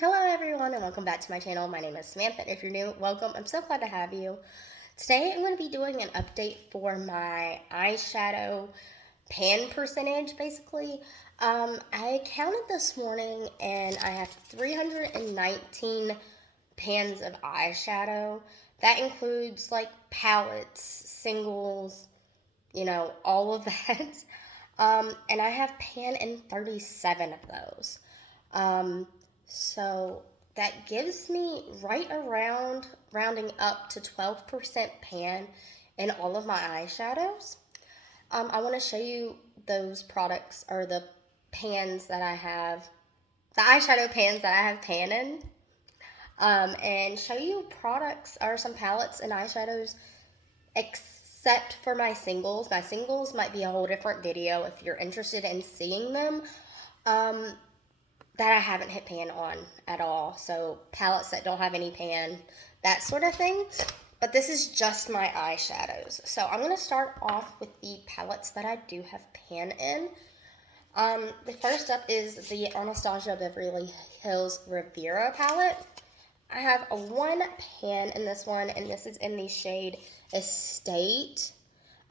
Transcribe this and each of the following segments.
Hello everyone and welcome back to my channel. My name is Samantha, and if you're new, welcome. I'm so glad to have you. Today I'm going to be doing an update for my eyeshadow pan percentage, basically. I counted this morning and I have 319 pans of eyeshadow. That includes like palettes, singles, all of that. And I have pan in 37 of those. So that gives me right around, rounding up to 12% pan in all of my eyeshadows. I want to show you those products, or the pans that I have, the eyeshadow pans that I have pan in, and show you products or some palettes and eyeshadows except for my singles. My singles might be a whole different video if you're interested in seeing them. That I haven't hit pan on at all. So palettes that don't have any pan, that sort of thing. But this is just my eyeshadows. So I'm going to start off with the palettes that I do have pan in. The first up is the Anastasia Beverly Hills Riviera palette. I have one pan in this one, and this is in the shade Estate.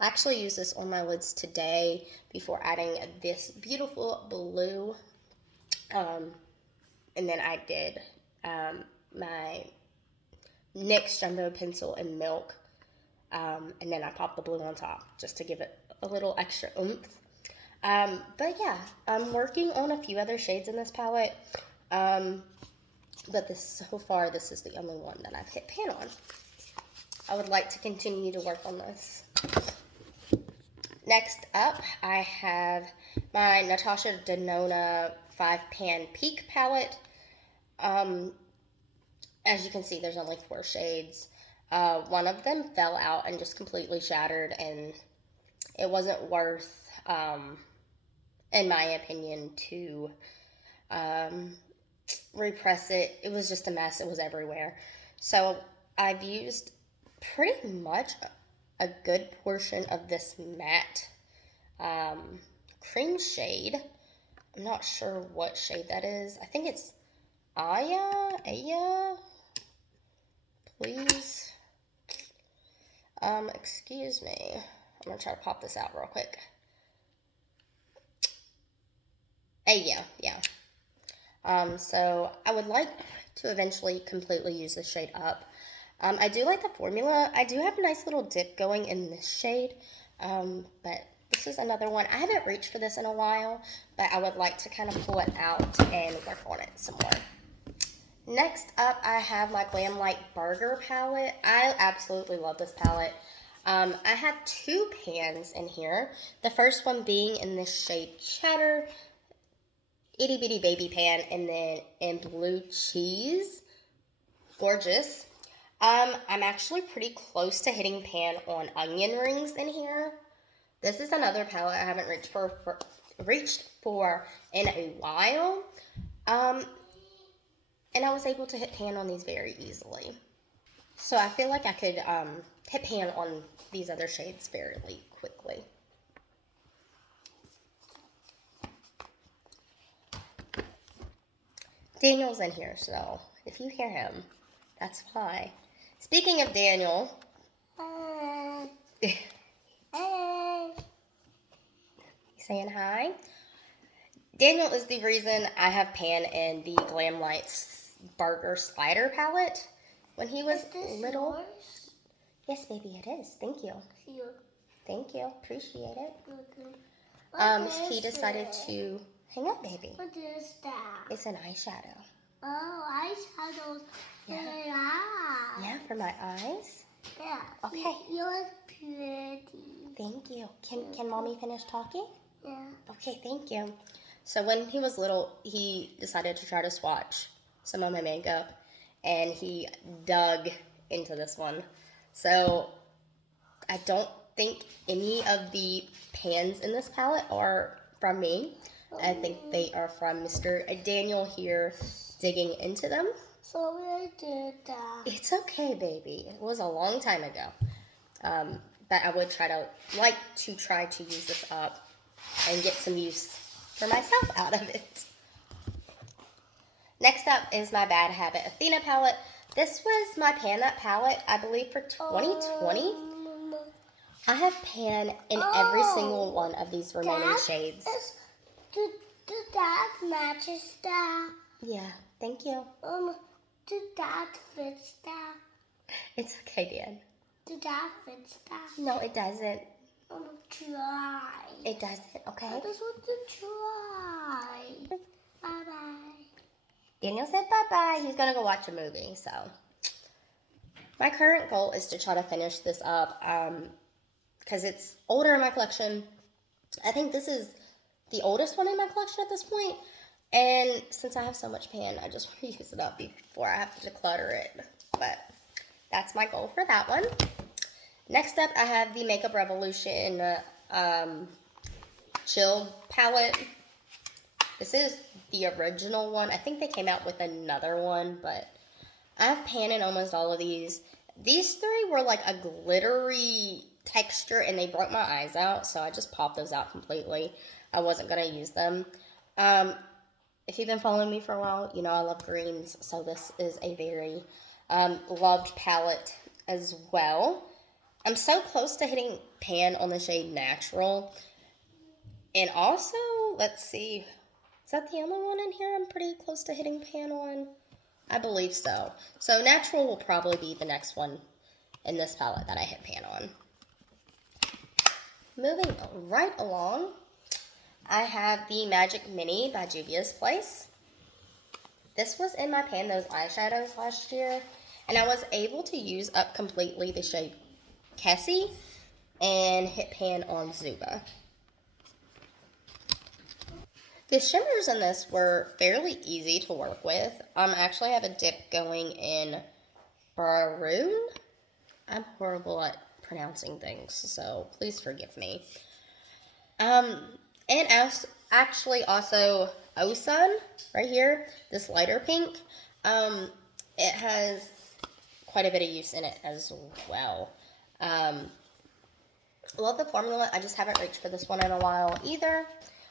I actually used this on my lids today before adding this beautiful blue. And then I did my NYX Jumbo Pencil in Milk. And then I popped the blue on top just to give it a little extra oomph. But yeah, I'm working on a few other shades in this palette. But so far, this is the only one that I've hit pan on. I would like to continue to work on this. Next up, I have my Natasha Denona 5-pan Peak palette. As you can see, there's only 4 shades. One of them fell out and just completely shattered, and it wasn't worth, in my opinion, to repress it. It was just a mess. It was everywhere. So I've used pretty much a good portion of this matte cream shade. I'm not sure what shade that is. I think it's Aya, please. Excuse me. I'm gonna try to pop this out real quick. Yeah. So I would like to eventually completely use this shade up. I do like the formula. I do have a nice little dip going in this shade, but this is another one. I haven't reached for this in a while, but I would like to kind of pull it out and work on it some more. Next up, I have my Glamlite Burger palette. I absolutely love this palette. I have 2 pans in here. The first one being in this shade Cheddar, itty bitty baby pan, and then in blue cheese. Gorgeous. I'm actually pretty close to hitting pan on onion rings in here. This is another palette I haven't reached for in a while. And I was able to hit pan on these very easily. So I feel like I could hit pan on these other shades fairly quickly. Daniel's in here, so if you hear him, that's why. Speaking of Daniel, you saying hi? Daniel is the reason I have pan in the Glamlite Burger Slider palette. When he was little. Yours? Yes, baby, it is. Thank you. Thank you. Appreciate it. He decided to hang up, baby. What is that? It's an eyeshadow. Oh, eyeshadows. Yeah. Yeah, for my eyes. Yeah. Okay. You look pretty. Thank you. Can mommy finish talking? Yeah. Okay, thank you. So when he was little, he decided to try to swatch some of my makeup, and he dug into this one. So I don't think any of the pans in this palette are from me. I think they are from Mr. Daniel here digging into them. So we did that. It's okay, baby. It was a long time ago. But I would like to try to use this up and get some use for myself out of it. Next up is my Bad Habit Athena palette. This was my Pan That palette, I believe, for 2020. I have pan in every single one of these remaining shades. That matches that. Yeah, thank you. Did that fits that? It's okay, Dan. Did that fits that? No, it doesn't. Try. It doesn't, okay? I just want to try. Bye-bye. Daniel said bye-bye. He's going to go watch a movie, so. My current goal is to try to finish this up because it's older in my collection. I think this is the oldest one in my collection at this point. And since I have so much pan, I just want to use it up before I have to declutter it. But that's my goal for that one. Next up, I have the Makeup Revolution Chill palette. This is the original one. I think they came out with another one, but I have pan in almost all of these. These three were like a glittery texture, and they broke my eyes out, so I just popped those out completely. I wasn't going to use them. If you've been following me for a while, you know I love greens, so this is a very loved palette as well. I'm so close to hitting pan on the shade Natural. And also, let's see, is that the only one in here I'm pretty close to hitting pan on? I believe so. So Natural will probably be the next one in this palette that I hit pan on. Moving right along, I have the Magic Mini by Juvia's Place. This was in my pan those eyeshadows last year, and I was able to use up completely the shade Cassie and hit pan on Zuba. The shimmers in this were fairly easy to work with. I actually have a dip going in Baroon. I'm horrible at pronouncing things, so please forgive me. And actually also Osun right here, this lighter pink. It has quite a bit of use in it as well. Love the formula. I just haven't reached for this one in a while either,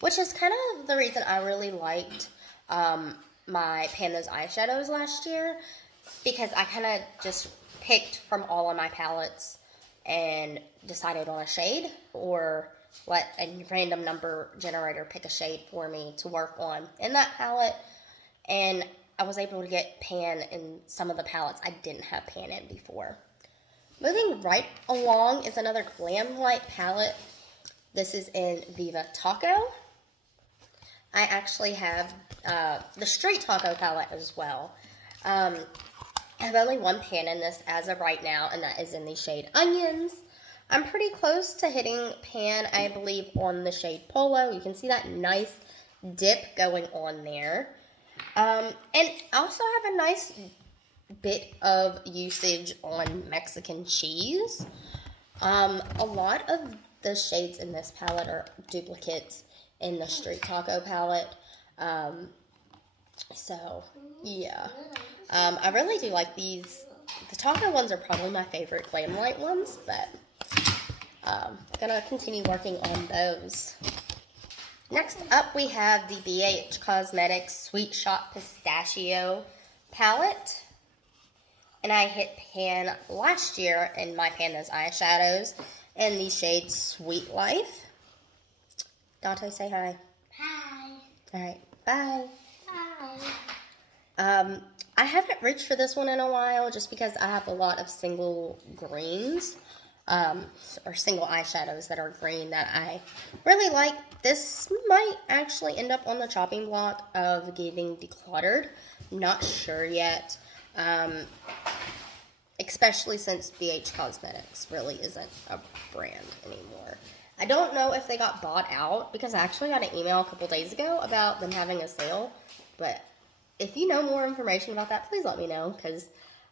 which is kind of the reason I really liked my Pan Those eyeshadows last year, because I kind of just picked from all of my palettes and decided on a shade, or let a random number generator pick a shade for me to work on in that palette, and I was able to get pan in some of the palettes I didn't have pan in before. Moving right along is another Glam Light palette. This is in Viva Taco. I actually have the Straight Taco palette as well. I have only one pan in this as of right now, and that is in the shade Onions. I'm pretty close to hitting pan, I believe, on the shade Polo. You can see that nice dip going on there. And I also have a nice bit of usage on Mexican cheese. A lot of the shades in this palette are duplicates in the Street Taco palette. So, yeah. I really do like these. The taco ones are probably my favorite Glam Light ones, but gonna continue working on those. Next up, we have the BH Cosmetics Sweet Shot Pistachio palette. And I hit pan last year in my Pan Those eyeshadows in the shade Sweet Life. Dante, say hi. Hi. Alright, bye. Hi. I haven't reached for this one in a while just because I have a lot of single greens, or single eyeshadows that are green that I really like. This might actually end up on the chopping block of getting decluttered. Not sure yet. Especially since BH Cosmetics really isn't a brand anymore. I don't know if they got bought out, because I actually got an email a couple days ago about them having a sale, but if you know more information about that, please let me know, because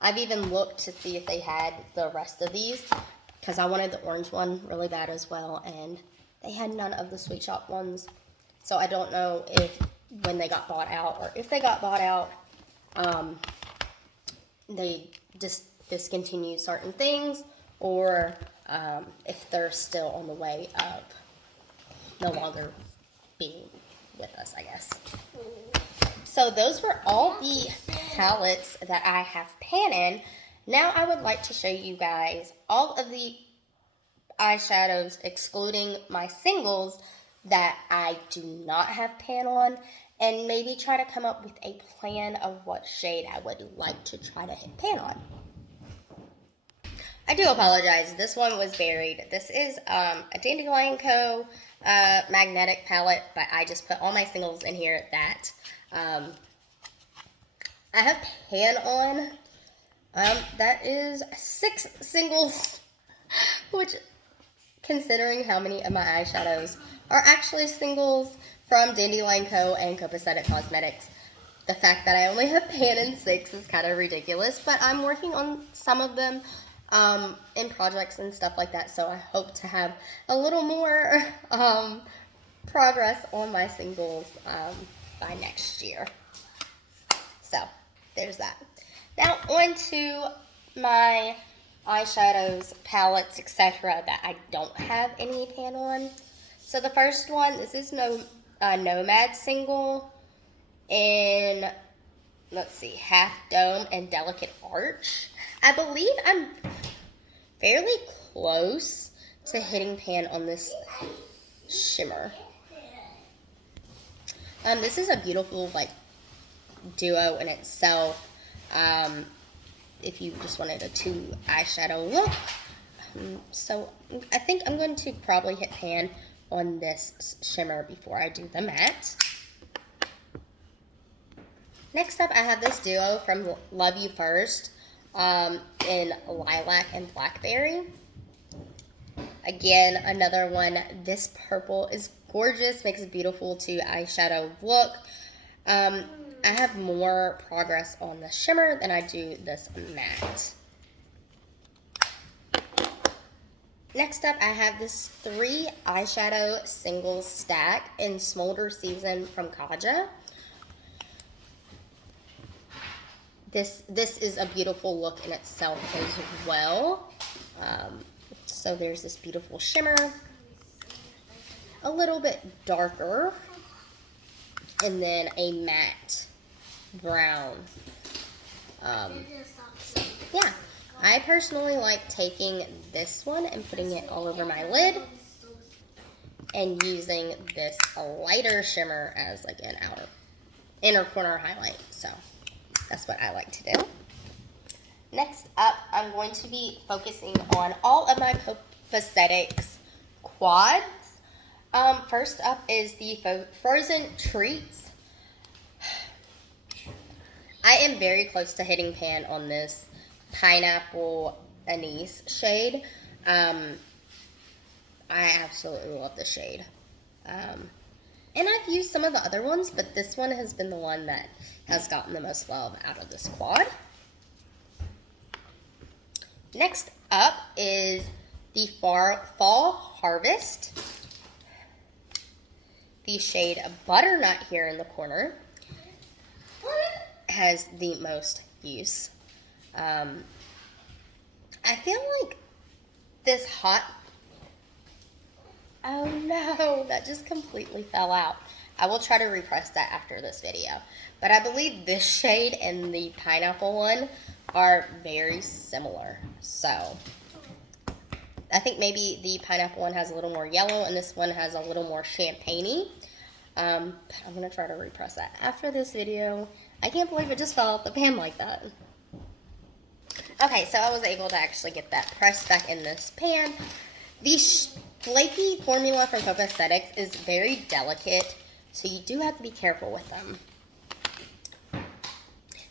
I've even looked to see if they had the rest of these, because I wanted the orange one really bad as well, and they had none of the Sweet Shop ones. So I don't know if when they got bought out, or if they got bought out, they just discontinued certain things, or if they're still on the way of no longer being with us, I guess. So those were all the palettes that I have pan in. Now I would like to show you guys all of the eyeshadows, excluding my singles, that I do not have pan on, and maybe try to come up with a plan of what shade I would like to try to hit pan on. I do apologize, this one was buried. This is a Dandelion Co. Magnetic palette, but I just put all my singles in here that I have pan on. That is 6 singles, which, considering how many of my eyeshadows are actually singles from Dandelion Co. and Copacetic Cosmetics, the fact that I only have pan in 6 is kind of ridiculous, but I'm working on some of them in projects and stuff like that, so I hope to have a little more progress on my singles by next year. So, there's that. Now, on to my eyeshadows, palettes, etc. that I don't have any pan on. So the first one, this is Nomad single in, let's see, Half Dome and Delicate Arch. I believe I'm fairly close to hitting pan on this shimmer. This is a beautiful, like, duo in itself. If you just wanted a 2 eyeshadow look. So I think I'm going to probably hit pan on this shimmer before I do the matte. Next up, I have this duo from Love You First in Lilac and Blackberry. Again, another one. This purple is gorgeous, makes a beautiful 2 eyeshadow look. I have more progress on the shimmer than I do this matte. Next up, I have this 3 eyeshadow single stack in Smolder Season from Kaja. This is a beautiful look in itself as well. So there's this beautiful shimmer, a little bit darker, and then a matte brown. Yeah, I personally like taking this one and putting it all over my lid and using this lighter shimmer as like an inner corner highlight. So that's what I like to do. Next up, I'm going to be focusing on all of my Copacetic quads. First up is the Frozen Treats. I am very close to hitting pan on this Pineapple Anise shade. I absolutely love this shade. And I've used some of the other ones, but this one has been the one that has gotten the most love out of this quad. Next up is the Fall Harvest. The shade Butternut here in the corner has the most use. I feel like this oh no, that just completely fell out. I will try to repress that after this video. But I believe this shade and the pineapple one are very similar. So I think maybe the pineapple one has a little more yellow and this one has a little more champagne-y. I'm going to try to repress that after this video. I can't believe it just fell out the pan like that. Okay, so I was able to actually get that pressed back in this pan. The flaky formula from Copacetic is very delicate, so you do have to be careful with them.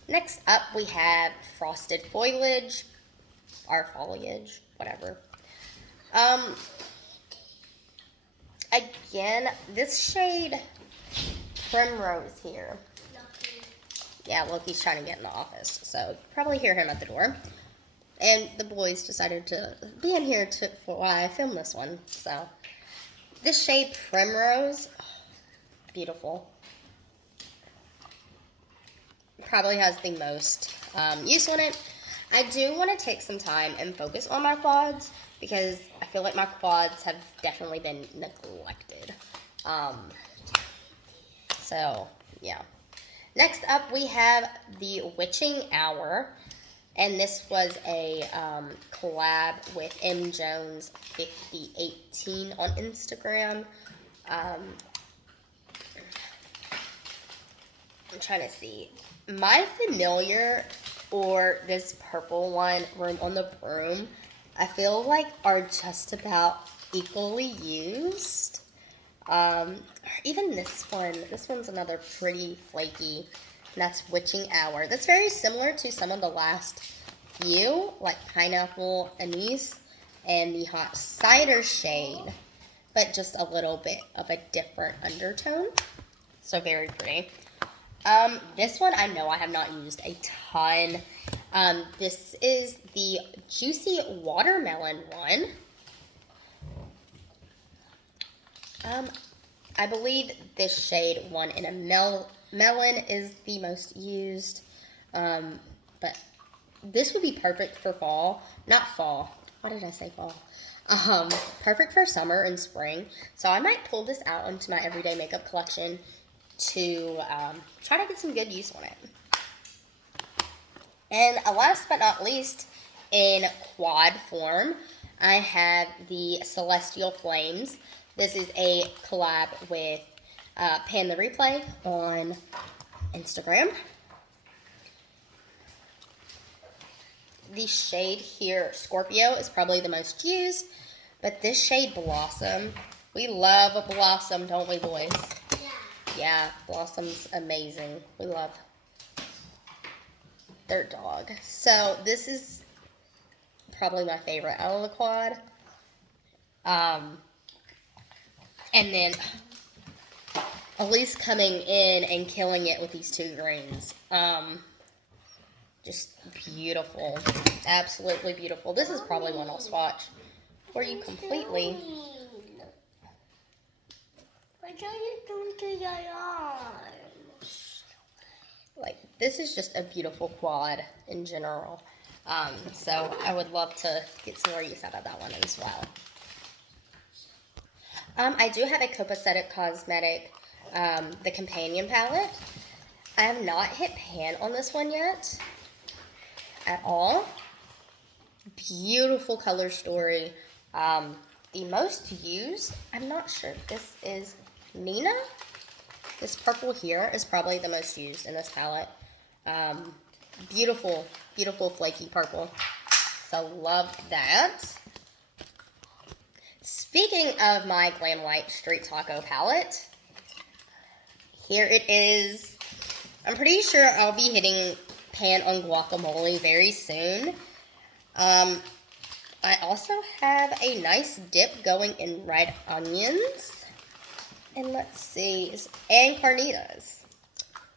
Next up, we have Frosted Foliage, or Foliage, whatever. Again, this shade Primrose here. Yeah, Loki's trying to get in the office, so you probably hear him at the door. And the boys decided to be in here while I film this one. So, this shade Primrose, beautiful. Probably has the most use on it. I do want to take some time and focus on my quads because I feel like my quads have definitely been neglected. So, yeah. Next up, we have the Witching Hour. And this was a collab with M Jones 5018 on Instagram. I'm trying to see. My familiar or this purple one, Room on the Broom, I feel like are just about equally used. Even this one. This one's another pretty flaky. And that's Witching Hour. That's very similar to some of the last few, like Pineapple Anise and the Hot Cider shade, but just a little bit of a different undertone. So very pretty. This one I know I have not used a ton. This is the Juicy Watermelon one. I believe this shade One in a Melon is the most used. But this would be perfect for fall. Not fall. Why did I say fall? Perfect for summer and spring. So I might pull this out into my everyday makeup collection to try to get some good use on it. And last but not least, in quad form, I have the Celestial Flames. This is a collab with Pan the Replay on Instagram. The shade here, Scorpio, is probably the most used, but this shade, Blossom, we love a Blossom, don't we, boys? Yeah, Blossom's amazing. We love their dog. So this is probably my favorite out of the quad. And then Elise coming in and killing it with these two greens. Just beautiful. Absolutely beautiful. This is probably one I'll swatch for you completely. What are you doing to your arms? Like, this is just a beautiful quad in general. So I would love to get some more use out of that one as well. I do have a Copacetic Cosmetic, the Companion Palette. I have not hit pan on this one yet at all. Beautiful color story. The most used, I'm not sure if this is Nina. This purple here is probably the most used in this palette. Beautiful, beautiful flaky purple. So love that. Speaking of my Glamlite Street Taco palette, here it is. I'm pretty sure I'll be hitting pan on guacamole very soon. I also have a nice dip going in red onions. And let's see, and carnitas.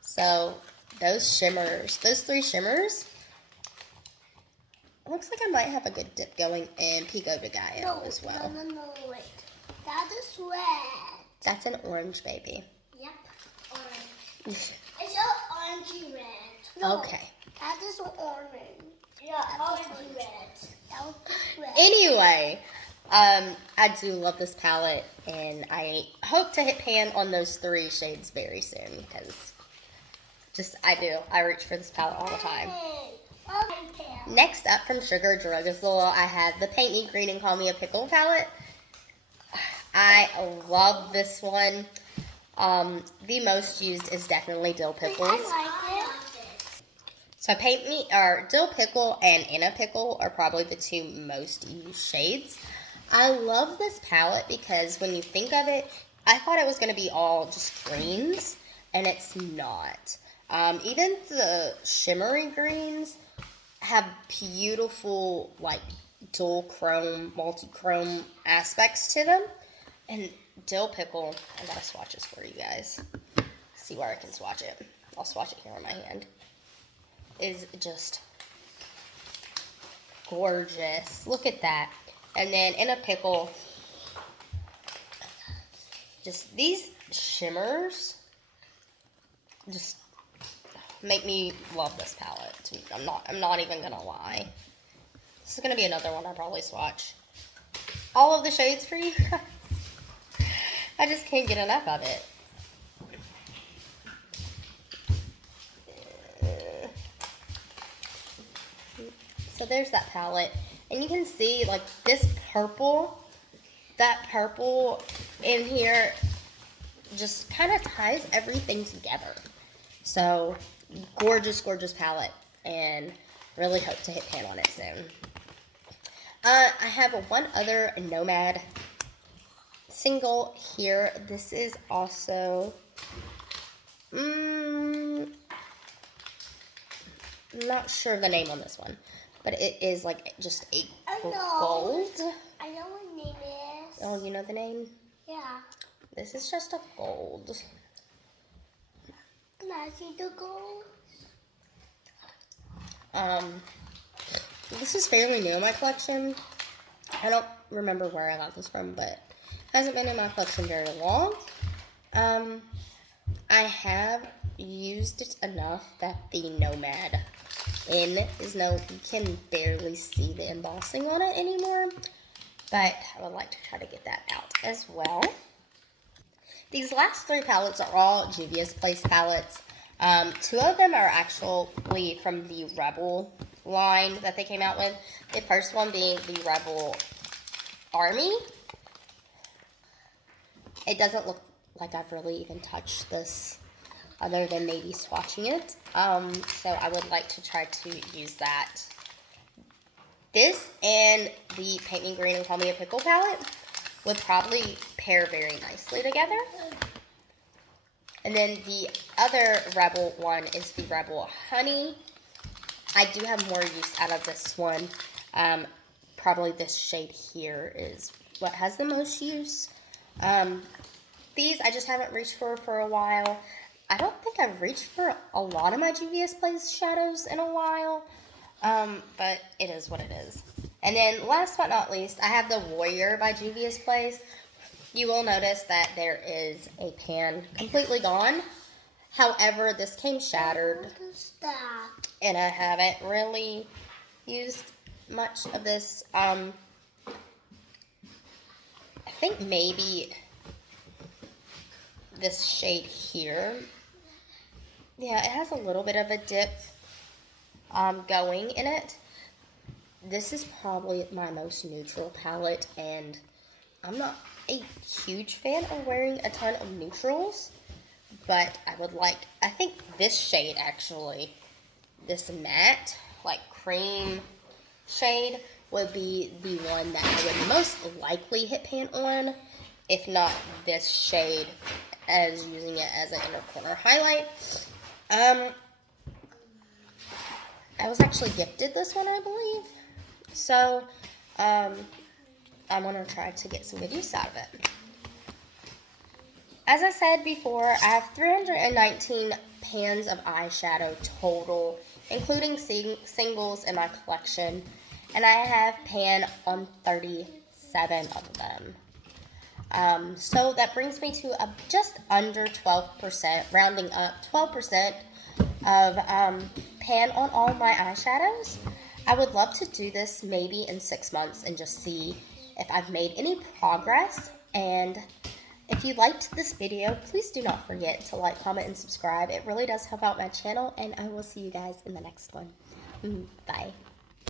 So those shimmers, those three shimmers, it looks like I might have a good dip going in Pico de Gallo as well. No, wait. That is red. That's an orange, baby. Yep, orange. It's an orangey red. No, Okay. that is orange. Yeah, orangey red. That was red. Anyway, I do love this palette, and I hope to hit pan on those three shades very soon, because I reach for this palette all the time. Okay. Next up from Sugar Drugazole, I have the Paint Me Green and Call Me a Pickle palette. I love this one. The most used is definitely Dill Pickles. I like it. So Dill Pickle and In a Pickle are probably the two most used shades. I love this palette because when you think of it, I thought it was going to be all just greens, and it's not. Even the shimmery greens have beautiful, like, dual chrome, multi-chrome aspects to them. And Dill Pickle, I gotta swatch this for you guys. See where I can swatch it. I'll swatch it here on my hand. Is just gorgeous. Look at that. And then In a Pickle, just these shimmers just make me love this palette. I'm not even gonna lie. This is gonna be another one I probably swatch. All of the shades for you guys. I just can't get enough of it. So there's that palette. And you can see, like, this purple, that purple in here just kind of ties everything together. So, gorgeous, gorgeous palette. And really hope to hit pan on it soon. I have one other Nomad single here. This is also... not sure the name on this one, but it is like just a gold. I know what name is. Oh, you know the name? Yeah. This is just a gold. Can I see the gold? This is fairly new in my collection. I don't remember where I got this from, but it hasn't been in my collection very long. I have used it enough that the Nomad in is no, you can barely see the embossing on it anymore, but I would like to try to get that out as well. These last three palettes are all Juvia's Place palettes. Two of them are actually from the Rebel line that they came out with. The first one being the Rebel Army. It doesn't look like I've really even touched this other than maybe swatching it. So I would like to try to use that. This and the Paint Me Green and Call Me a Pickle palette would probably pair very nicely together. And then the other Rebel one is the Rebel Honey. I do have more use out of this one. Probably this shade here is what has the most use. These I just haven't reached for a while. I don't think I've reached for a lot of my Juvia's Place shadows in a while. But it is what it is. And then last but not least, I have the Warrior by Juvia's Place. You will notice that there is a pan completely gone. However, this came shattered. What is that? And I haven't really used much of this. I think maybe this shade here. Yeah, it has a little bit of a dip going in it. This is probably my most neutral palette, and I'm not a huge fan of wearing a ton of neutrals, but I think this shade actually, this matte, like cream shade, would be the one that I would most likely hit pan on, if not this shade, as using it as an inner corner highlight. I was actually gifted this one, I believe. So, I'm going to try to get some good use out of it. As I said before, I have 319 pans of eyeshadow total, including singles in my collection. And I have pan on 37 of them. So that brings me to just under 12%, rounding up 12% of pan on all my eyeshadows. I would love to do this maybe in 6 months and just see if I've made any progress. And if you liked this video, please do not forget to like, comment, and subscribe. It really does help out my channel, and I will see you guys in the next one. Bye.